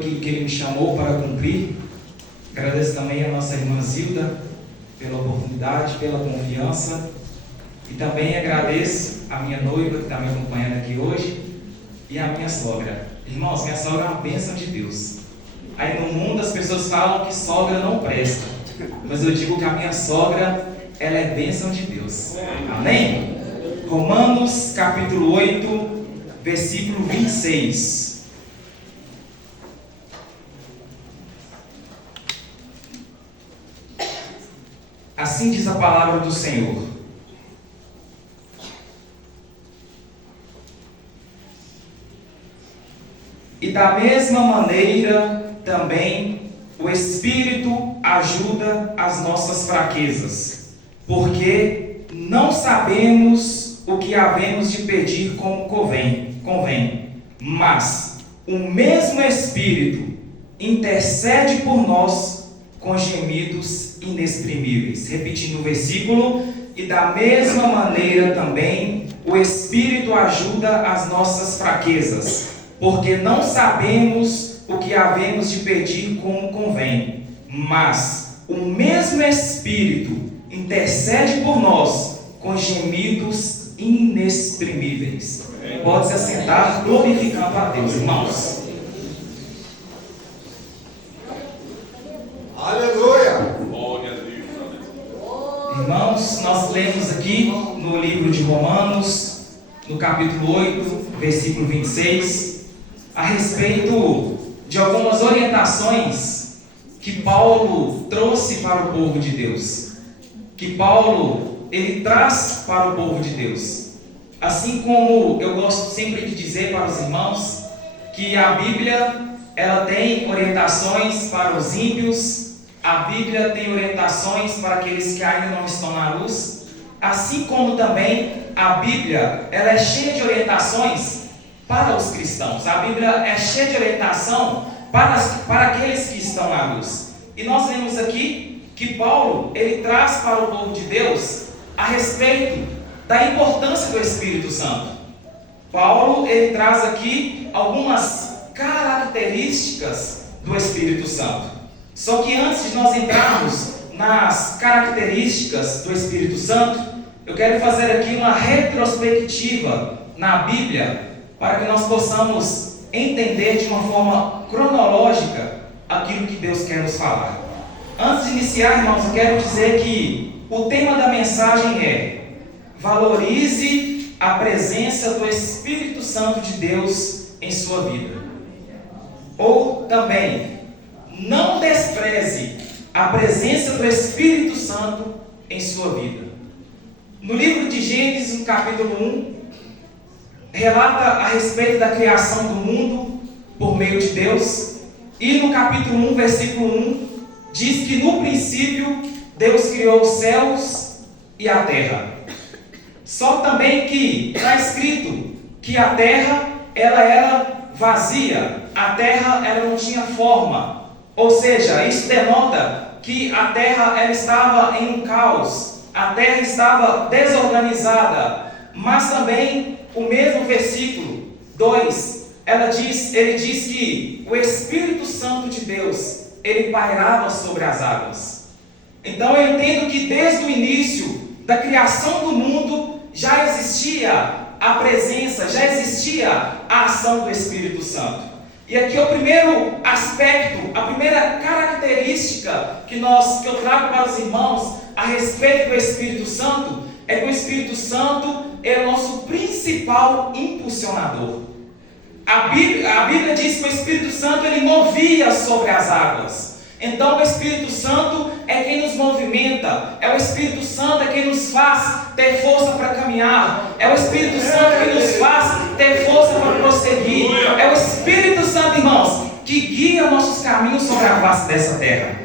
que Ele me chamou para cumprir. Agradeço também a nossa irmã Zilda pela oportunidade, pela confiança, e também agradeço a minha noiva que está me acompanhando aqui hoje e a minha sogra. Irmãos, minha sogra é uma bênção de Deus. Aí no mundo as pessoas falam que sogra não presta, mas eu digo que a minha sogra, ela é bênção de Deus. Amém? Romanos capítulo 8, versículo 26. Assim diz a palavra do Senhor: e da mesma maneira também o Espírito ajuda as nossas fraquezas, porque não sabemos o que havemos de pedir como convém, mas o mesmo Espírito intercede por nós com gemidos inexprimíveis. Repetindo o versículo: e da mesma maneira também o Espírito ajuda as nossas fraquezas, porque não sabemos o que havemos de pedir como convém, mas o mesmo Espírito intercede por nós com gemidos inexprimíveis. Pode se assentar, glorificando a Deus, irmãos. Aleluia! Irmãos, nós lemos aqui no livro de Romanos, no capítulo 8, versículo 26, a respeito de algumas orientações que Paulo trouxe para o povo de Deus, que Paulo ele traz para o povo de Deus. Assim como eu gosto sempre de dizer para os irmãos que a Bíblia ela tem orientações para os ímpios, a Bíblia tem orientações para aqueles que ainda não estão na luz, assim como também a Bíblia ela é cheia de orientações para os cristãos. A Bíblia é cheia de orientação para aqueles que estão na luz. E nós vemos aqui que Paulo ele traz para o povo de Deus a respeito da importância do Espírito Santo. Paulo ele traz aqui algumas características do Espírito Santo. Só que antes de nós entrarmos nas características do Espírito Santo, eu quero fazer aqui uma retrospectiva na Bíblia, para que nós possamos entender de uma forma cronológica aquilo que Deus quer nos falar. Antes de iniciar, irmãos, eu quero dizer que o tema da mensagem é: valorize a presença do Espírito Santo de Deus em sua vida. Ou também, não despreze a presença do Espírito Santo em sua vida. No livro de Gênesis, no capítulo 1, relata a respeito da criação do mundo por meio de Deus. E no capítulo 1, versículo 1, diz que no princípio Deus criou os céus e a terra. Só também que está escrito que a terra ela era vazia, a terra ela não tinha forma. Ou seja, isso denota que a terra ela estava em um caos, a terra estava desorganizada. Mas também o mesmo versículo 2, ele diz que o Espírito Santo de Deus, ele pairava sobre as águas. Então eu entendo que desde o início da criação do mundo já existia a presença, já existia a ação do Espírito Santo. E aqui é o primeiro aspecto, a primeira característica que eu trago para os irmãos a respeito do Espírito Santo, é que o Espírito Santo é o nosso principal impulsionador. A Bíblia diz que o Espírito Santo ele movia sobre as águas. Então o Espírito Santo é quem nos movimenta, é o Espírito Santo é quem nos faz ter força para caminhar, é o Espírito Santo que nos faz ter força para prosseguir, é o Espírito Santo, irmãos, que guia nossos caminhos sobre a face dessa terra.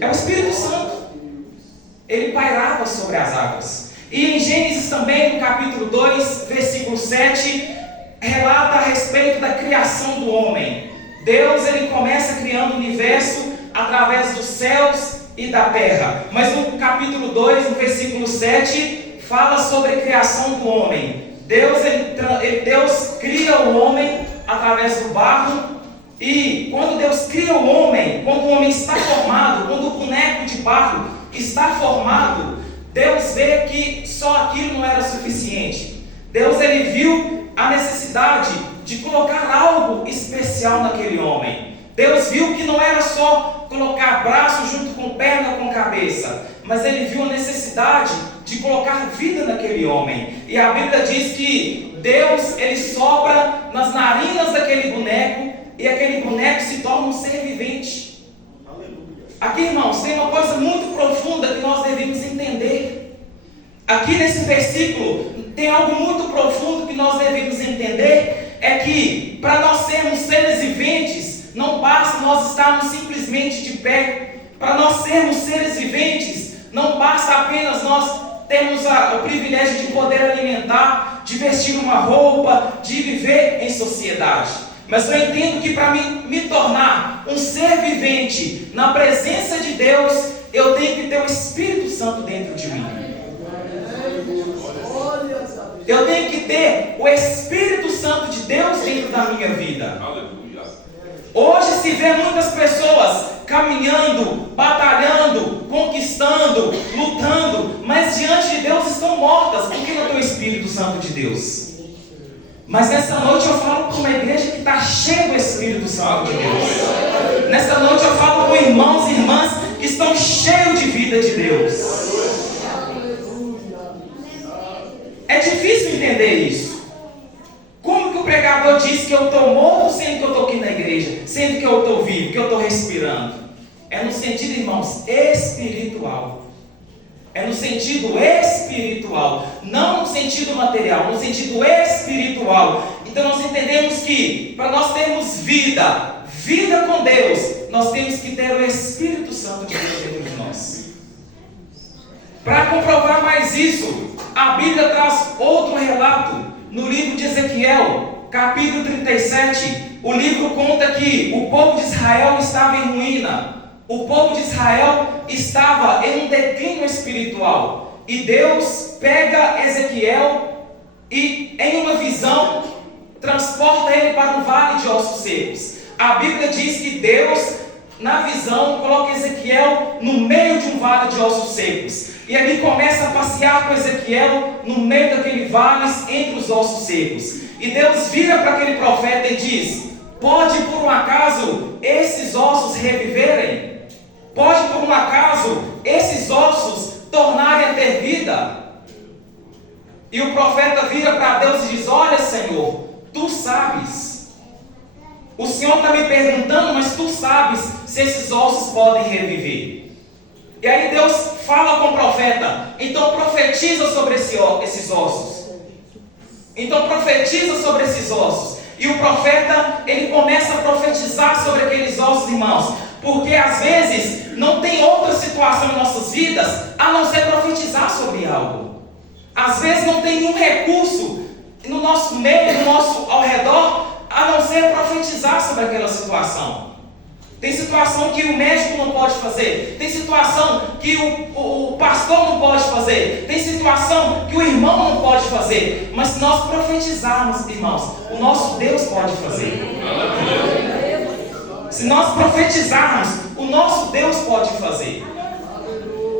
É o Espírito Santo, ele pairava sobre as águas. E em Gênesis também, no capítulo 2, versículo 7, relata a respeito da criação do homem. Deus ele começa criando o universo através dos céus e da terra. Mas no capítulo 2, no versículo 7, fala sobre a criação do homem. Deus cria o homem através do barro E quando Deus cria o homem, quando o homem está formado, quando o boneco de barro está formado, Deus vê que só aquilo não era suficiente. Deus, ele viu a necessidade de colocar algo especial naquele homem. Deus viu que não era só colocar braço junto com perna com cabeça, mas ele viu a necessidade de colocar vida naquele homem. E a Bíblia diz que Deus, ele sopra nas narinas daquele boneco e aquele boneco se torna um ser vivente. Aqui, irmãos, tem uma coisa muito profunda que nós devemos entender. Aqui nesse versículo tem algo muito profundo que nós devemos entender, é que para nós sermos seres viventes, não basta nós estarmos simplesmente de pé. Para nós sermos seres viventes, não basta apenas nós termos o privilégio de poder alimentar, de vestir uma roupa, de viver em sociedade. Mas eu entendo que para me tornar um ser vivente na presença de Deus, eu tenho que ter o Espírito Santo dentro de mim. Eu tenho que ter o Espírito Santo de Deus dentro da minha vida. Hoje se vê muitas pessoas caminhando, batalhando, conquistando, lutando, mas diante de Deus estão mortas, porque não tem o Espírito Santo de Deus. Mas nessa noite eu falo para uma igreja que está cheia do Espírito Santo de Deus. Nessa noite eu falo com irmãos e irmãs que estão cheios de vida de Deus. É difícil entender isso. Como que o pregador diz que eu estou morto sendo que eu estou aqui na igreja, sendo que eu estou vivo, que eu estou respirando? É no sentido, irmãos, espiritual. É no sentido espiritual, não no sentido material, no sentido espiritual. Então nós entendemos que para nós termos vida com Deus, nós temos que ter o Espírito Santo de Deus dentro de nós. Para comprovar mais isso, a Bíblia traz outro relato no livro de Ezequiel, capítulo 37. O livro conta que o povo de Israel estava em ruína. O povo de Israel estava em um declínio espiritual. E Deus pega Ezequiel e, em uma visão, transporta ele para um vale de ossos secos. A Bíblia diz que Deus, na visão, coloca Ezequiel no meio de um vale de ossos secos. E ali começa a passear com Ezequiel no meio daquele vale, entre os ossos secos. E Deus vira para aquele profeta e diz: pode por um acaso esses ossos reviverem? Pode por um acaso esses ossos tornarem a ter vida? E o profeta vira para Deus e diz: olha, Senhor, tu sabes. O Senhor está me perguntando, mas tu sabes se esses ossos podem reviver. E aí Deus fala com o profeta: então profetiza sobre esses ossos. Então profetiza sobre esses ossos. E o profeta, ele começa a profetizar sobre aqueles ossos, irmãos. Porque às vezes não tem outra situação em nossas vidas a não ser profetizar sobre algo. Às vezes não tem nenhum recurso no nosso meio, no nosso ao redor, a não ser profetizar sobre aquela situação. Tem situação que o médico não pode fazer. Tem situação que o pastor não pode fazer. Tem situação que o irmão não pode fazer. Mas se nós profetizarmos, irmãos, o nosso Deus pode fazer. Se nós profetizarmos, o nosso Deus pode fazer.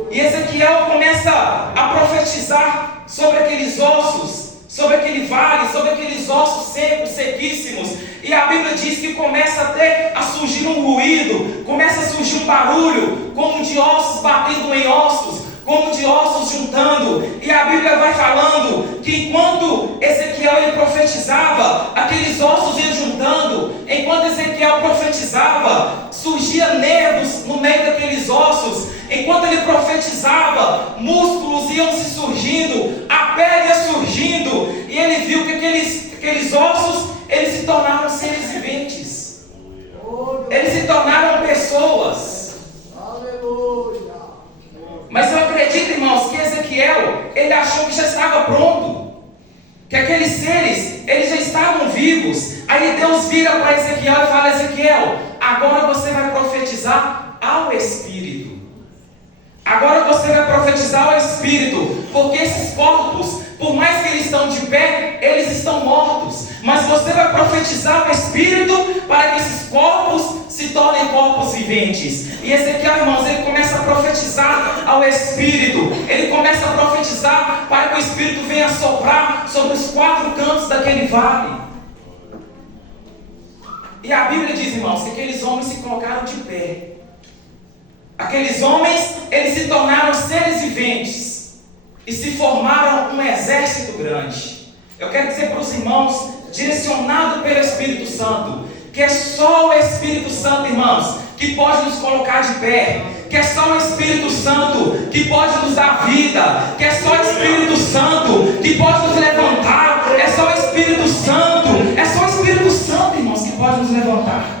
E Ezequiel começa a profetizar sobre aqueles ossos, sobre aquele vale, sobre aqueles ossos secos, sequíssimos. E a Bíblia diz que começa até a surgir um ruído, começa a surgir um barulho, como de ossos batendo em ossos, como de ossos juntando. E a Bíblia vai falando que enquanto Ezequiel ele profetizava, aqueles ossos iam juntando. Enquanto Ezequiel profetizava, surgia nervos no meio daqueles ossos. Enquanto ele profetizava, músculos iam se surgindo, a pele ia surgindo. E ele viu que aqueles ossos, eles se tornaram seres viventes. Eles se tornaram pessoas. Mas eu acredito, irmãos, que Ezequiel, ele achou que já estava pronto, que aqueles seres, eles já estavam vivos. Aí Deus vira para Ezequiel e fala: Ezequiel, agora você vai profetizar ao Espírito. Agora você vai profetizar ao Espírito, porque esses corpos, por mais que eles estão de pé, eles estão mortos. Mas você vai profetizar ao Espírito para que esses corpos viventes. E Ezequiel, irmãos, ele começa a profetizar ao Espírito. Ele começa a profetizar para que o Espírito venha soprar sobre os 4 cantos daquele vale. E a Bíblia diz, irmãos, que aqueles homens se colocaram de pé. Aqueles homens, eles se tornaram seres viventes e se formaram um exército grande. Eu quero dizer para os irmãos, direcionado pelo Espírito Santo, que é só o Espírito Santo, irmãos, que pode nos colocar de pé, que é só o Espírito Santo que pode nos dar vida, que é só o Espírito Santo que pode nos levantar, é só o Espírito Santo, irmãos, que pode nos levantar.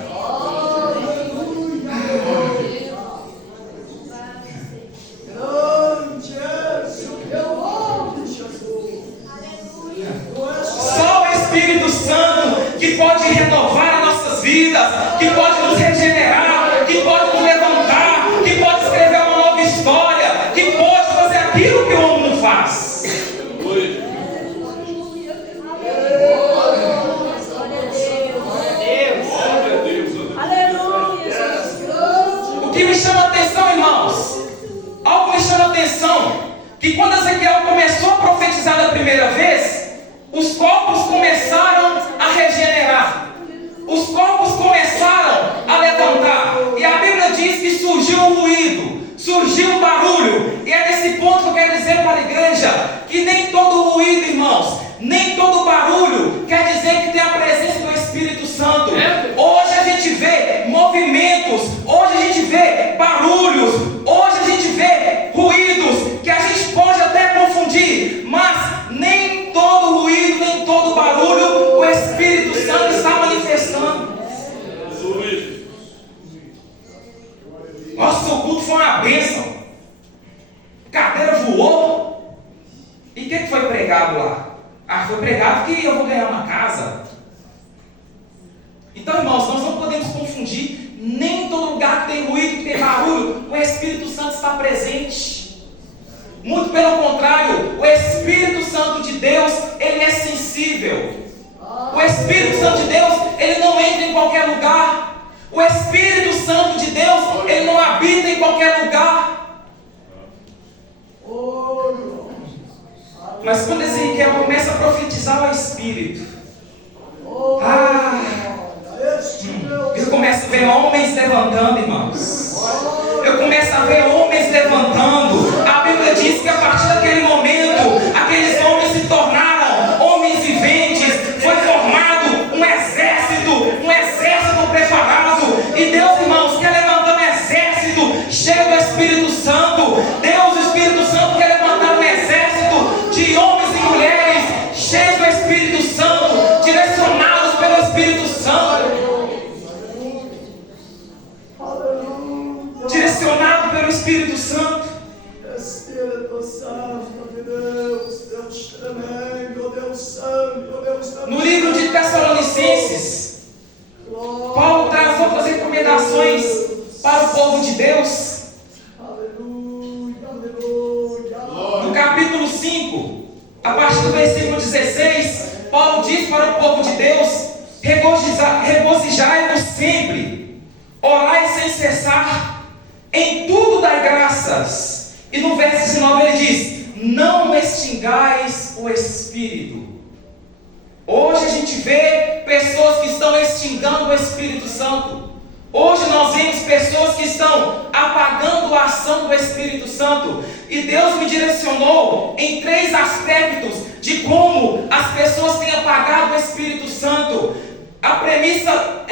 Só o Espírito Santo que pode renovar as nossas vidas, que pode nos regenerar, que pode nos levantar, que pode escrever uma nova história, que pode fazer aquilo que o homem não faz. O que me chama a atenção, irmãos, algo me chama a atenção, que quando Ezequiel começou a profetizar da primeira vez, os corpos começaram a regenerar, os corpos começaram a levantar, e a Bíblia diz que surgiu um ruído, surgiu um barulho, e é nesse ponto que eu quero dizer para a igreja, que nem todo ruído, irmãos, nem todo barulho quer dizer que tem a presença do Espírito Santo. Hoje a gente vê movimentos, hoje a gente vê barulhos, hoje a gente vê ruídos, que a gente pode até confundir, mas nem todo ruído, nem todo barulho, o Espírito Santo está manifestando. Nossa, o culto foi uma bênção. Cadeira voou. E o que foi pregado lá? Ah, foi pregado que eu vou ganhar uma casa. Então, irmãos, nós não podemos confundir. Nem em todo lugar que tem ruído, que tem barulho, o Espírito Santo está presente. Muito pelo contrário, o Espírito Santo de Deus, ele é sensível. O Espírito Santo de Deus, ele não entra em qualquer lugar. O Espírito Santo de Deus, ele não habita em qualquer lugar. Mas quando Ezequiel começa a profetizar ao Espírito, eu começo a ver homens levantando, irmãos. Eu começo a ver homens levantando. A Bíblia diz que a partir daquele momento, aqueles homens se tornaram homens viventes. Foi formado um exército preparado. E Deus, irmãos, quer levantar um exército cheio do Espírito Santo. Deus, o Espírito Santo, quer levantar um exército de homens e mulheres cheios do Espírito Santo, direcionados pelo Espírito Santo. Direcionado pelo Espírito Santo. Espírito Santo de Deus, Deus tremendo, Deus santo, Deus tremendo. No livro de Tessalonicenses, Paulo traz outras recomendações para o povo de Deus. Aleluia, aleluia. No capítulo 5, a partir do versículo 16, Paulo diz para o povo de Deus: regozijai-vos sempre, orai sem cessar, em tudo dai graças. E no verso 19 ele diz: não extingais o Espírito. Hoje a gente vê pessoas que estão extinguindo o Espírito Santo. Hoje nós vemos pessoas que estão apagando a ação do Espírito Santo. E Deus me direcionou em 3 aspectos de como as pessoas têm apagado o Espírito Santo. A premissa,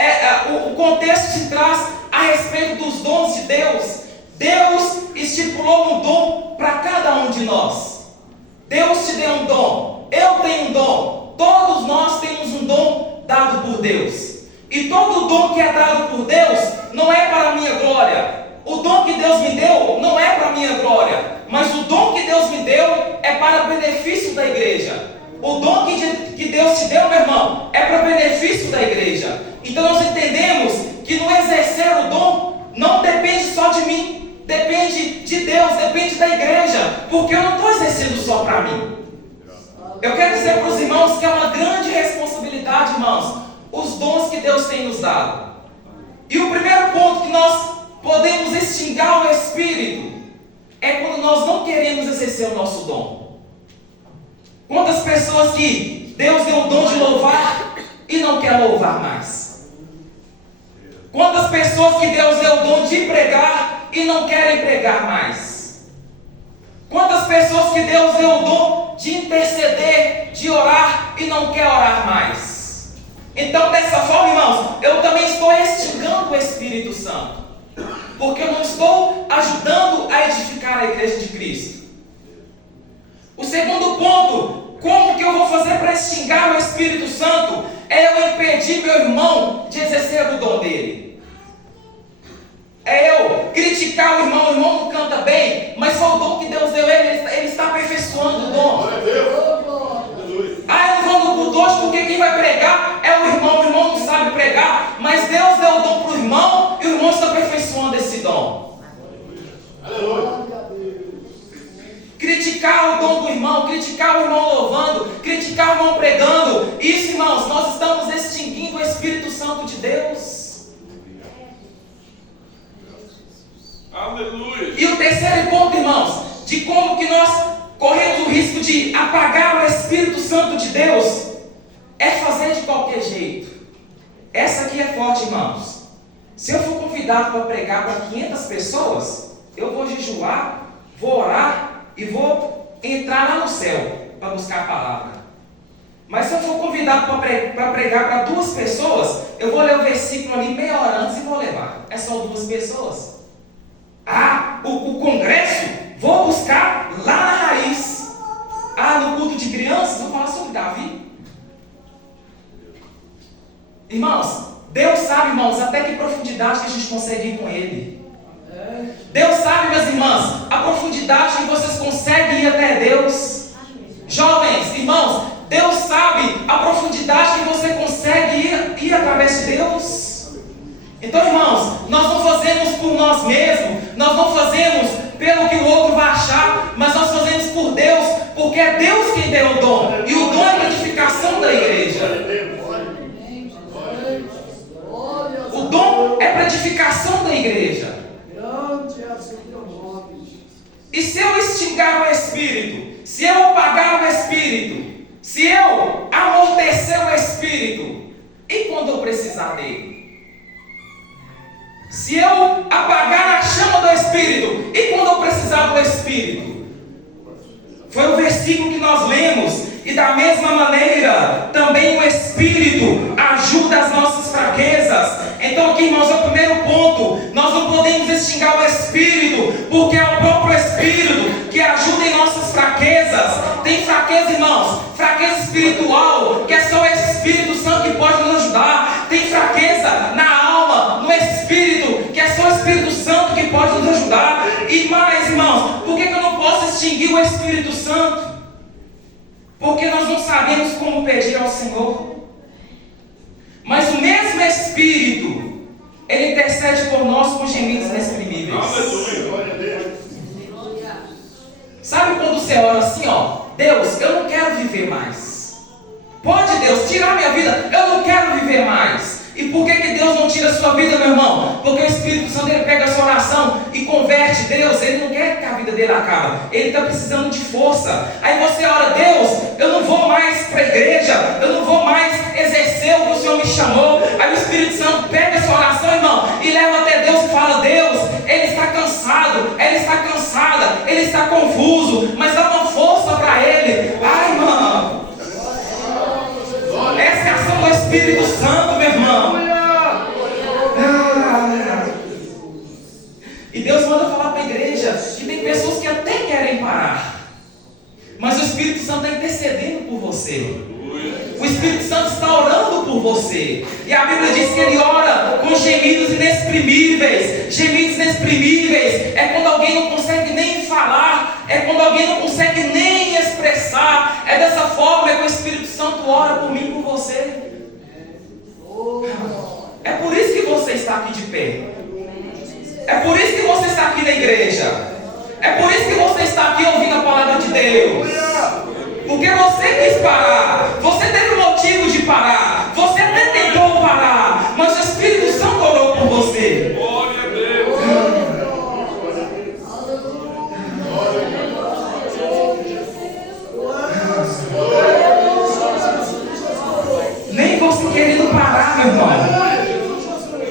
o contexto se traz a respeito dos dons de Deus. Deus estipulou um dom para cada um de nós. Deus te deu um dom, eu tenho um dom, todos nós temos um dom dado por Deus. E todo dom que é dado por Deus não é para a minha glória. O dom que Deus me deu não é para a minha glória, mas o dom que Deus me deu é para benefício da igreja. O dom que Deus te deu, meu irmão, é para benefício da igreja. Então nós entendemos que no exercer o dom não depende só de mim, depende de Deus, depende da igreja, porque eu não estou exercendo só para mim. Eu quero dizer para os irmãos que é uma grande responsabilidade, irmãos, os dons que Deus tem nos dado. E o primeiro ponto que nós extinguir o Espírito é quando nós não queremos exercer o nosso dom. Quantas pessoas que Deus deu o dom de louvar e não quer louvar mais? Quantas pessoas que Deus deu o dom de pregar e não querem pregar mais? Quantas pessoas que Deus deu o dom de interceder, de orar e não quer orar mais? Então, dessa forma, irmãos, eu também estou extinguindo o Espírito Santo, porque eu não estou ajudando a edificar a igreja de Cristo. O segundo ponto, como que eu vou fazer para extinguir o Espírito Santo? É eu impedir meu irmão de exercer o dom dele. É eu criticar o irmão não canta bem, mas foi o dom que Deus deu a ele está aperfeiçoando o dom. Ah, eu não vou no culto hoje porque quem vai pregar é o irmão não sabe pregar, mas Deus deu o dom para o irmão e o irmão está aperfeiçoando esse dom. Criticar o dom do irmão, criticar o irmão louvando, criticar o irmão pregando, isso, irmãos, nós estamos extinguindo o Espírito Santo de Deus. Aleluia. E o terceiro ponto, irmãos, de como que nós corremos o risco de apagar o Espírito Santo de Deus, é fazer de qualquer jeito. Essa aqui é forte, irmãos. Se eu for convidado para pregar para 500 pessoas, eu vou jejuar, vou orar e vou entrar lá no céu para buscar a palavra. Mas se eu for convidado para pregar para 2 pessoas, eu vou ler o versículo ali meia hora antes e vou levar. É só 2 pessoas. Ah, o congresso, vou buscar lá na raiz. Ah, no culto de crianças, vou falar sobre Davi. Irmãos, Deus sabe, irmãos, até que profundidade que a gente consegue ir com Ele. Deus sabe, minhas irmãs, a profundidade que vocês conseguem ir até Deus. Jovens, irmãos, Deus sabe a profundidade que você consegue ir através de Deus. Então, irmãos, nós não fazemos por nós mesmos, nós não fazemos pelo que o outro vai achar, mas nós fazemos por Deus, porque é Deus quem deu o dom, e o dom é para a edificação da igreja. O dom é para a edificação da igreja. E se eu extinguir o Espírito, se eu apagar o Espírito, se eu amortecer o Espírito, e quando eu precisar dele? Se eu apagar a chama do Espírito, e quando eu precisar do Espírito? Foi o versículo que nós lemos. E da mesma maneira, também o Espírito ajuda as nossas fraquezas. Então aqui, irmãos, é o primeiro ponto. Nós não podemos extinguir o Espírito, porque é o próprio Espírito que ajuda em nossas fraquezas. Tem fraqueza, irmãos, fraqueza espiritual, que é só o Espírito Santo que pode nos ajudar. Tem fraqueza na alma, no Espírito, que é só o Espírito Santo que pode nos ajudar. E mais, irmãos, por que eu não posso extinguir o Espírito Santo? Porque nós não sabemos como pedir ao Senhor. Mas o mesmo Espírito, Ele intercede por nós com gemidos inexprimíveis. Sabe quando você ora assim, ó, Deus, eu não quero viver mais. Pode, Deus, tirar minha vida, eu não quero viver mais. E por que Deus não tira a sua vida, meu irmão? Porque o Espírito Santo, ele pega a sua oração e converte. Deus, ele não quer que a vida dele acabe, ele está precisando de força. Aí você ora, Deus, eu não vou mais para a igreja, eu não vou mais exercer o que o Senhor me chamou. Aí o Espírito Santo pega a sua oração, irmão, e leva até Deus e fala, Deus, ele está cansado, ela está cansada, ele está confuso, mas dá uma força para ele. Ai, irmão, essa é a ação do Espírito Santo, meu irmão. E Deus manda falar para a igreja que tem pessoas que até querem parar, mas o Espírito Santo está intercedendo por você. O Espírito Santo está orando por você. E a Bíblia diz que ele ora com gemidos inexprimíveis. Gemidos inexprimíveis é quando alguém não consegue nem falar, é quando alguém não consegue nem expressar. É dessa forma que o Espírito Santo ora por mim e por você. É por isso que você está aqui de pé. É por isso que você está aqui na igreja. É por isso que você está aqui ouvindo a palavra de Deus. Porque você quis parar. Você teve um motivo de parar. Você até tentou parar, mas o Espírito Santo orou por você. Glória a Deus.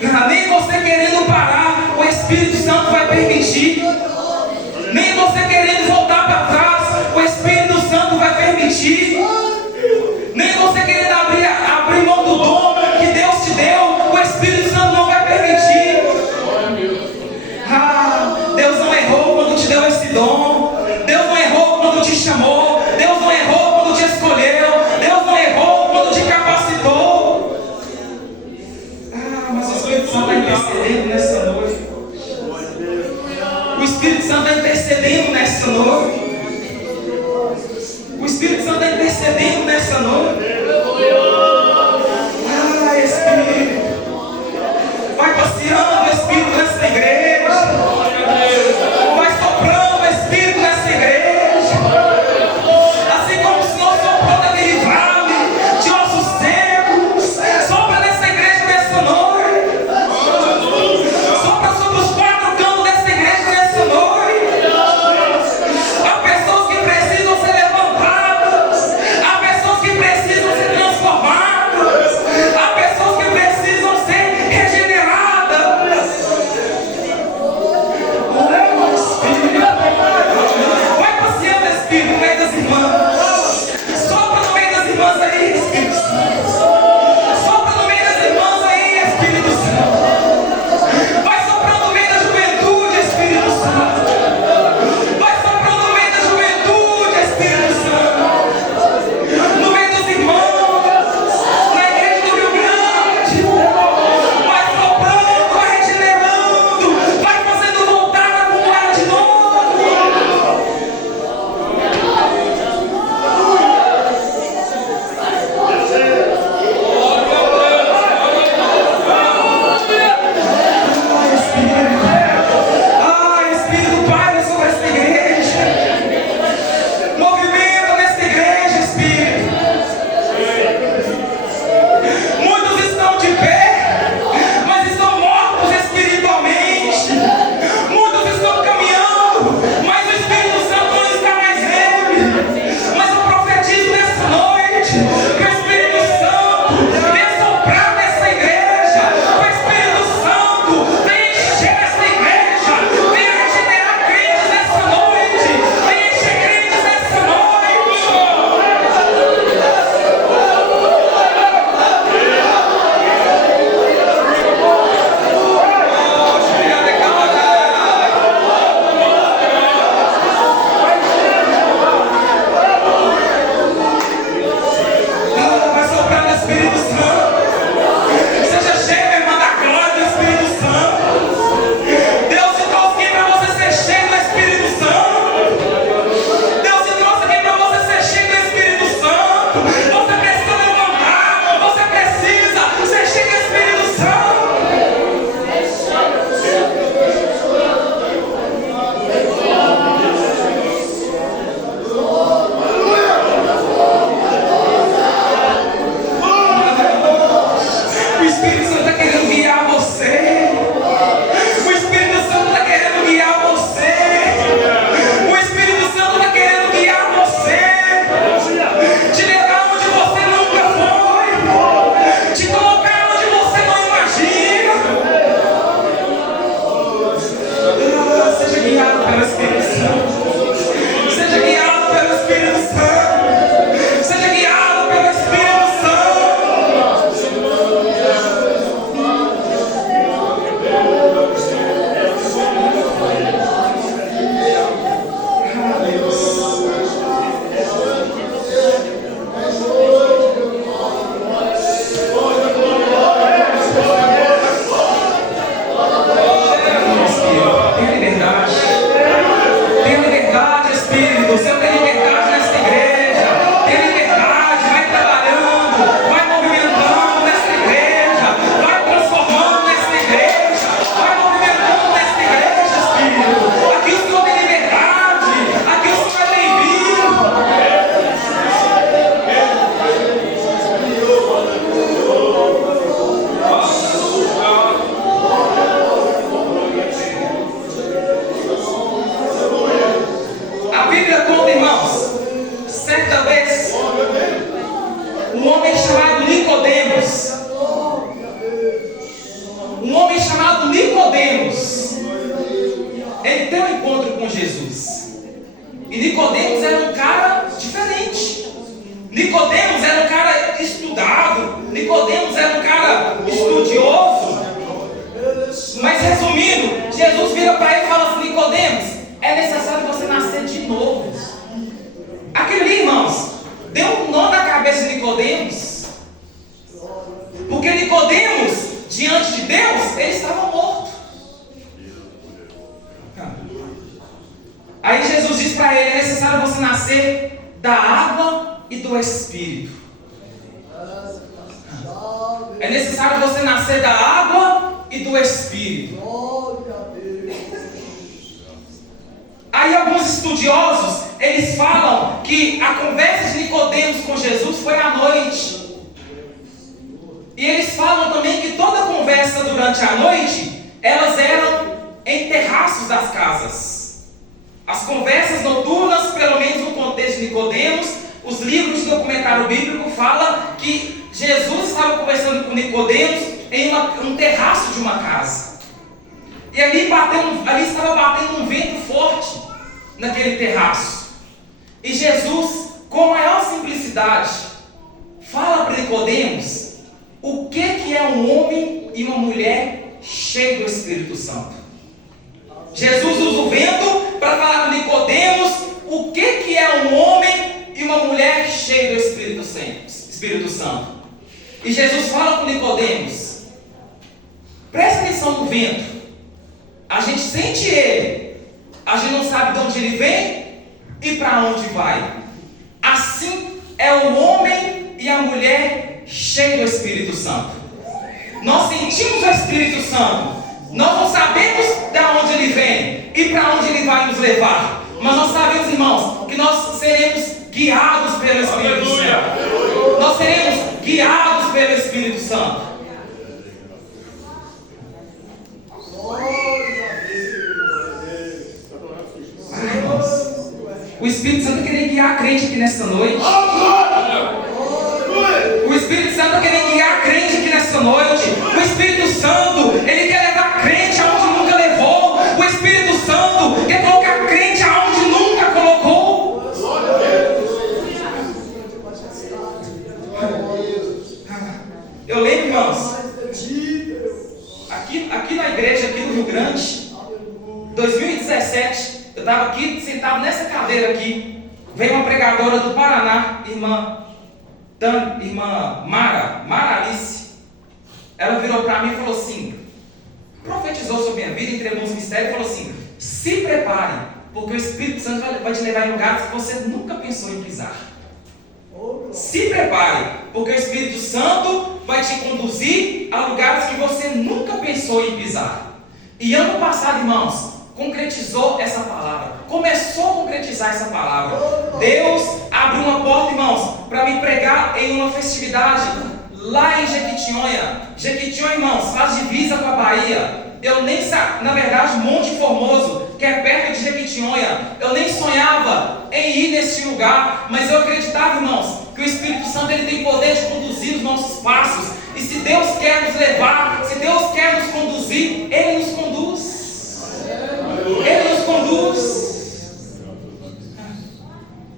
Nem você querendo parar, o Espírito Santo vai permitir. Nem você querendo voltar para trás, o Espírito Santo vai permitir. Nem você querendo abrir mão do dom que Deus te deu, o Espírito Santo não vai permitir. Deus não errou quando te deu esse dom. Deus não errou quando te chamou. Deus não errou quando te escolheu. Deus não errou quando te capacitou. Mas o Espírito Santo está intercedendo nessa noite. O Espírito Santo está intercedendo nessa noite. O Espírito Santo está intercedendo nessa noite. Espírito, vai passeando o Espírito nessa igreja. Vai soprando o Espírito nessa igreja. Assim como o Senhor soprou naquele vale de ossos secos, sopra nessa igreja nessa noite. Sopra sobre os quatro cantos dessa igreja nessa noite. Há pessoas que precisam ser levantadas. Há pessoas que precisam Nicodemos, ele tem um encontro com Jesus. E Nicodemos era um cara diferente. Nicodemos era um cara estudado. Nicodemos era um cara estudioso. Mas resumindo, Jesus vira para ele e fala assim: Nicodemos, é necessário você nascer de novo. Aquilo ali, irmãos, deu um nó na cabeça de Nicodemos. Porque Nicodemos, diante de Deus, ele estava morto. Aí Jesus diz para ele: é necessário você nascer da água e do Espírito. É necessário você nascer da água e do Espírito. Aí alguns estudiosos, eles falam que a conversa de Nicodemos com Jesus foi à noite. E eles falam também que toda conversa durante a noite, elas eram em terraços das casas. As conversas noturnas, pelo menos no contexto de Nicodemos, os livros de documentário bíblico falam que Jesus estava conversando com Nicodemos em um terraço de uma casa. E ali estava batendo um vento forte naquele terraço. E Jesus, com a maior simplicidade, fala para Nicodemos o que é um homem e uma mulher cheio do Espírito Santo. Jesus usa o vento para falar com Nicodemos o que é um homem e uma mulher cheio do Espírito Santo. E Jesus fala com Nicodemos: presta atenção no vento. A gente sente ele, a gente não sabe de onde ele vem e para onde vai. Assim é o homem e a mulher cheio do Espírito Santo. Nós sentimos o Espírito Santo. Nós não sabemos de onde ele vem e para onde ele vai nos levar. Mas nós sabemos, irmãos, que nós seremos guiados pelo Espírito Santo. Nós seremos guiados pelo Espírito Santo. O Espírito Santo quer guiar a crente aqui nessa noite. O Espírito Santo quer guiar a crente aqui nessa noite. O Espírito Santo, ele quer levar a crente aonde nunca levou. O Espírito Santo quer colocar a crente aonde nunca colocou. Eu lembro, irmãos, aqui na igreja, aqui no Rio Grande, 2017, eu estava aqui sentado nessa cadeira aqui. Veio uma pregadora do Paraná, irmã Mara Alice. Ela virou para mim e falou assim, profetizou sobre a minha vida, entregou uns mistérios e falou assim: se prepare, porque o Espírito Santo vai te levar em lugares que você nunca pensou em pisar. Se prepare, porque o Espírito Santo vai te conduzir a lugares que você nunca pensou em pisar. E ano passado, irmãos, concretizou essa palavra, começou a concretizar essa palavra. Deus abriu uma porta, irmãos, para me pregar em uma festividade lá em Jequitinhonha. Jequitinhonha, irmãos, faz divisa com a Bahia. Eu nem sabia, na verdade, Monte Formoso, que é perto de Jequitinhonha, eu nem sonhava em ir nesse lugar, mas eu acreditava, irmãos, que o Espírito Santo ele tem poder de conduzir os nossos passos. E se Deus quer nos levar, se Deus quer nos conduzir, Ele nos conduz. Ele nos conduz.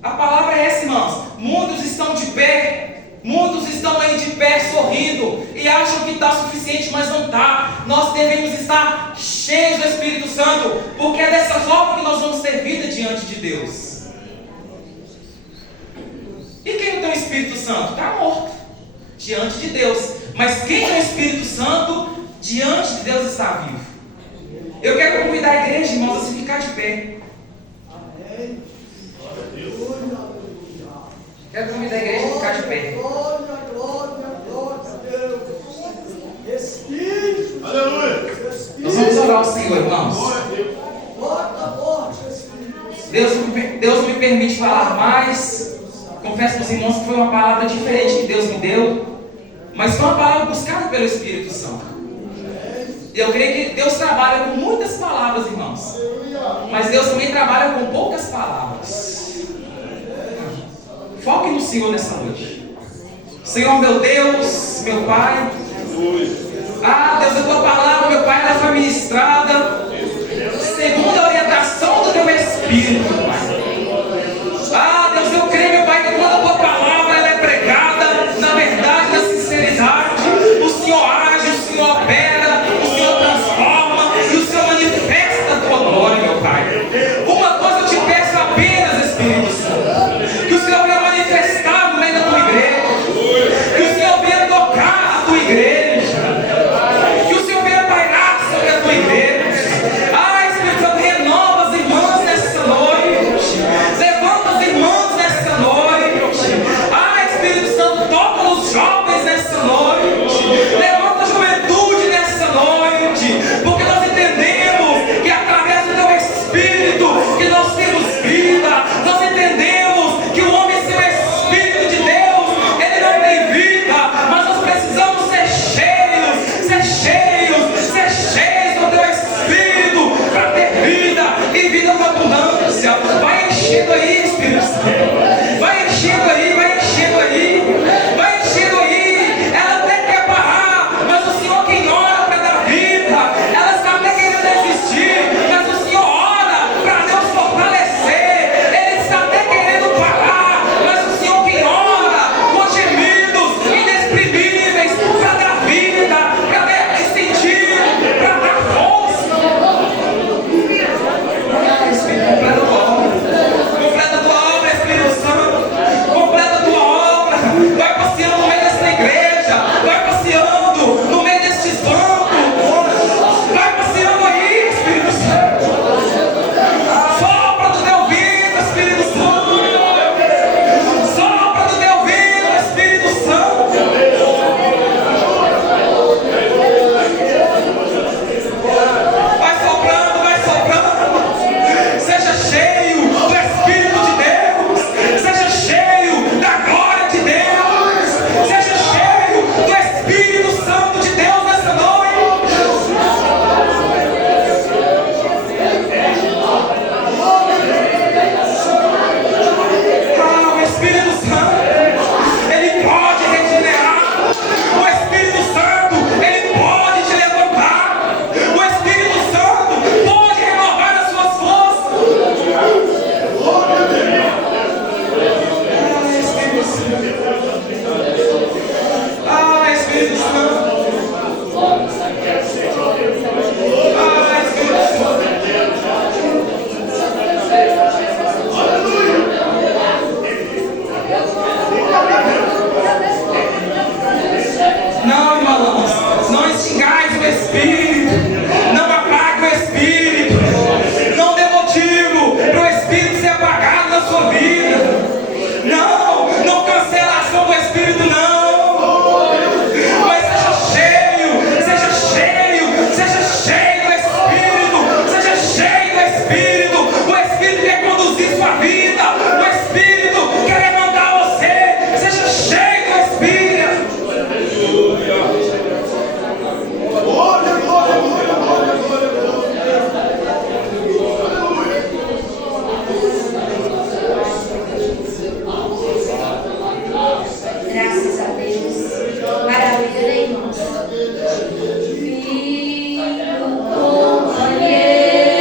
A palavra é essa, irmãos. Muitos estão de pé. Muitos estão aí de pé sorrindo e acham que está suficiente, mas não está. Nós devemos estar cheios do Espírito Santo, porque é dessa forma que nós vamos ter vida diante de Deus. E quem não tem o Espírito Santo? Está morto diante de Deus. Mas quem tem o Espírito Santo diante de Deus está vivo. Eu quero convidar a igreja, irmãos, a se ficar de pé. Amém. Quero convidar a igreja a ficar de pé. Glória a Deus. Espírito. Aleluia. Nós vamos orar ao Senhor, irmãos. Deus me permite falar mais. Confesso para os irmãos que foi uma palavra diferente que Deus me deu. Mas foi uma palavra buscada pelo Espírito Santo. E eu creio que Deus trabalha com muitas palavras, irmãos. Mas Deus também trabalha com poucas palavras. Foque no Senhor nessa noite. Senhor, meu Deus, meu Pai. Ah, Deus, a tua palavra, meu Pai, ela foi ministrada segundo a orientação do teu Espírito.